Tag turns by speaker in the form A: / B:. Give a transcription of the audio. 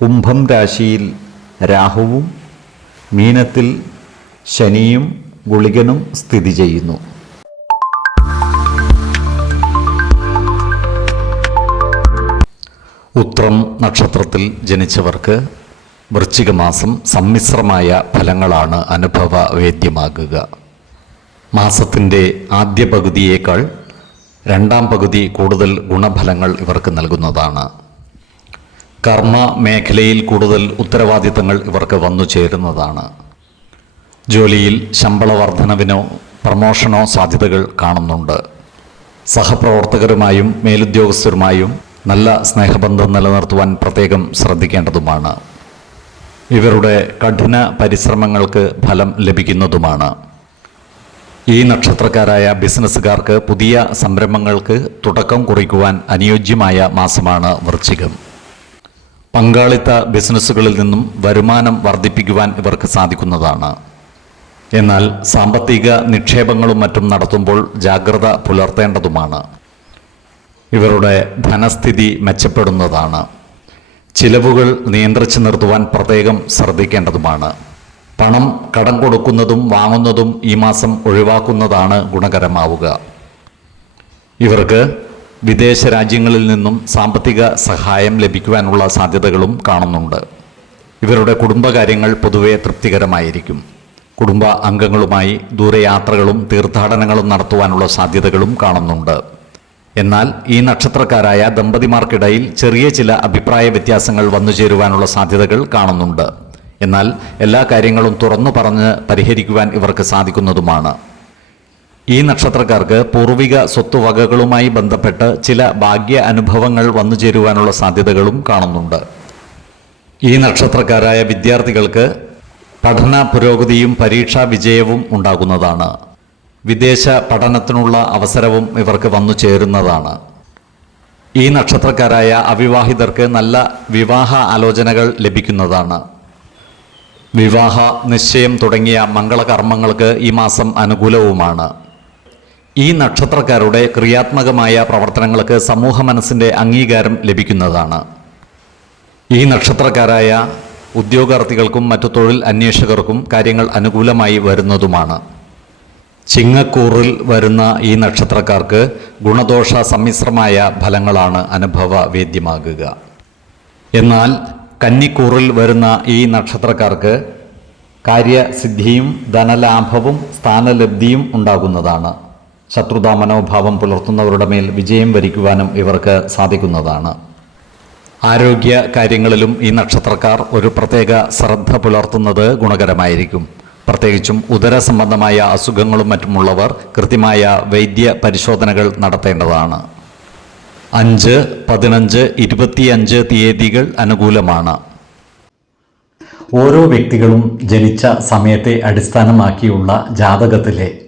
A: കുംഭം രാശിയിൽ രാഹുവും മീനത്തിൽ ശനിയും ഗുളികനും സ്ഥിതി ചെയ്യുന്നു. ഉത്രം നക്ഷത്രത്തിൽ ജനിച്ചവർക്ക് വൃശ്ചിക മാസം സമ്മിശ്രമായ ഫലങ്ങളാണ് അനുഭവ വേദ്യമാകുക മാസത്തിന്റെ ആദ്യ പകുതിയേക്കാൾ രണ്ടാം പകുതി കൂടുതൽ ഗുണഫലങ്ങൾ ഇവർക്ക് നൽകുന്നതാണ്. കർമ്മ മേഖലയിൽ കൂടുതൽ ഉത്തരവാദിത്തങ്ങൾ ഇവർക്ക് വന്നു ചേരുന്നതാണ്. ജോലിയിൽ ശമ്പള വർധനവിനോ പ്രമോഷനോ സാധ്യതകൾ കാണുന്നുണ്ട്. സഹപ്രവർത്തകരുമായും മേലുദ്യോഗസ്ഥരുമായും നല്ല സ്നേഹബന്ധം നിലനിർത്തുവാൻ പ്രത്യേകം ശ്രദ്ധിക്കേണ്ടതുമാണ്. ഇവരുടെ കഠിന പരിശ്രമങ്ങൾക്ക് ഫലം ലഭിക്കുന്നതുമാണ്. ഈ നക്ഷത്രക്കാരായ ബിസിനസ്സുകാർക്ക് പുതിയ സംരംഭങ്ങൾക്ക് തുടക്കം കുറിക്കുവാൻ അനുയോജ്യമായ മാസമാണ് വൃശ്ചികം. പങ്കാളിത്ത ബിസിനസ്സുകളിൽ നിന്നും വരുമാനം വർദ്ധിപ്പിക്കുവാൻ ഇവർക്ക് സാധിക്കുന്നതാണ്. എന്നാൽ സാമ്പത്തിക നിക്ഷേപങ്ങളും മറ്റും നടത്തുമ്പോൾ ജാഗ്രത പുലർത്തേണ്ടതുമാണ്. ഇവരുടെ ധനസ്ഥിതി മെച്ചപ്പെടുന്നതാണ്. ചിലവുകൾ നിയന്ത്രിച്ചു നിർത്തുവാൻ പ്രത്യേകം ശ്രദ്ധിക്കേണ്ടതുമാണ്. പണം കടം കൊടുക്കുന്നതും വാങ്ങുന്നതും ഈ മാസം ഒഴിവാക്കുന്നതാണ് ഗുണകരമാവുക. ഇവർക്ക് വിദേശ രാജ്യങ്ങളിൽ നിന്നും സാമ്പത്തിക സഹായം ലഭിക്കുവാനുള്ള സാധ്യതകളും കാണുന്നുണ്ട്. ഇവരുടെ കുടുംബകാര്യങ്ങൾ പൊതുവെ തൃപ്തികരമായിരിക്കും. കുടുംബ അംഗങ്ങളുമായി ദൂരയാത്രകളും തീർത്ഥാടനങ്ങളും നടത്തുവാനുള്ള സാധ്യതകളും കാണുന്നുണ്ട്. എന്നാൽ ഈ നക്ഷത്രക്കാരായ ദമ്പതിമാർക്കിടയിൽ ചെറിയ ചില അഭിപ്രായ വ്യത്യാസങ്ങൾ വന്നു ചേരുവാനുള്ള സാധ്യതകൾ കാണുന്നുണ്ട്. എന്നാൽ എല്ലാ കാര്യങ്ങളും തുറന്നു പറഞ്ഞ് പരിഹരിക്കുവാൻ ഇവർക്ക് സാധിക്കുന്നതുമാണ്. ഈ നക്ഷത്രക്കാർക്ക് പൂർവിക സ്വത്തുവകകളുമായി ബന്ധപ്പെട്ട് ചില ഭാഗ്യ അനുഭവങ്ങൾ വന്നു ചേരുവാനുള്ള സാധ്യതകളും കാണുന്നുണ്ട്. ഈ നക്ഷത്രക്കാരായ വിദ്യാർത്ഥികൾക്ക് പഠന പുരോഗതിയും പരീക്ഷാ വിജയവും ഉണ്ടാകുന്നതാണ്. വിദേശ പഠനത്തിനുള്ള അവസരവും ഇവർക്ക് വന്നു ചേരുന്നതാണ്. ഈ നക്ഷത്രക്കാരായ അവിവാഹിതർക്ക് നല്ല വിവാഹ ആലോചനകൾ ലഭിക്കുന്നതാണ്. വിവാഹ നിശ്ചയം തുടങ്ങിയ മംഗളകർമ്മങ്ങൾക്ക് ഈ മാസം അനുകൂലവുമാണ്. ഈ നക്ഷത്രക്കാരുടെ ക്രിയാത്മകമായ പ്രവർത്തനങ്ങൾക്ക് സമൂഹ മനസ്സിന്റെ അംഗീകാരം ലഭിക്കുന്നതാണ്. ഈ നക്ഷത്രക്കാരായ ഉദ്യോഗാർത്ഥികൾക്കും മറ്റു തൊഴിൽ അന്വേഷകർക്കും കാര്യങ്ങൾ അനുകൂലമായി വരുന്നതുമാണ്. ചിങ്ങക്കൂറിൽ വരുന്ന ഈ നക്ഷത്രക്കാർക്ക് ഗുണദോഷ സമ്മിശ്രമായ ഫലങ്ങളാണ് അനുഭവ വേദ്യമാകുക എന്നാൽ കന്നിക്കൂറിൽ വരുന്ന ഈ നക്ഷത്രക്കാർക്ക് കാര്യസിദ്ധിയും ധനലാഭവും സ്ഥാനലബ്ധിയും ഉണ്ടാകുന്നതാണ്. ശത്രുതാ മനോഭാവം പുലർത്തുന്നവരുടെ മേൽ വിജയം വരിക്കുവാനും ഇവർക്ക് സാധിക്കുന്നതാണ്. ആരോഗ്യ കാര്യങ്ങളിലും ഈ നക്ഷത്രക്കാർ ഒരു പ്രത്യേക ശ്രദ്ധ പുലർത്തുന്നത് ഗുണകരമായിരിക്കും. പ്രത്യേകിച്ചും ഉദര സംബന്ധമായ അസുഖങ്ങളും മറ്റുമുള്ളവർ കൃത്യമായ വൈദ്യ പരിശോധനകൾ നടത്തേണ്ടതാണ്. അഞ്ച് പതിനഞ്ച് ഇരുപത്തിയഞ്ച് തീയതികൾ അനുകൂലമാണ്. ഓരോ വ്യക്തികളും ജനിച്ച സമയത്തെ അടിസ്ഥാനമാക്കിയുള്ള ജാതകത്തിലെ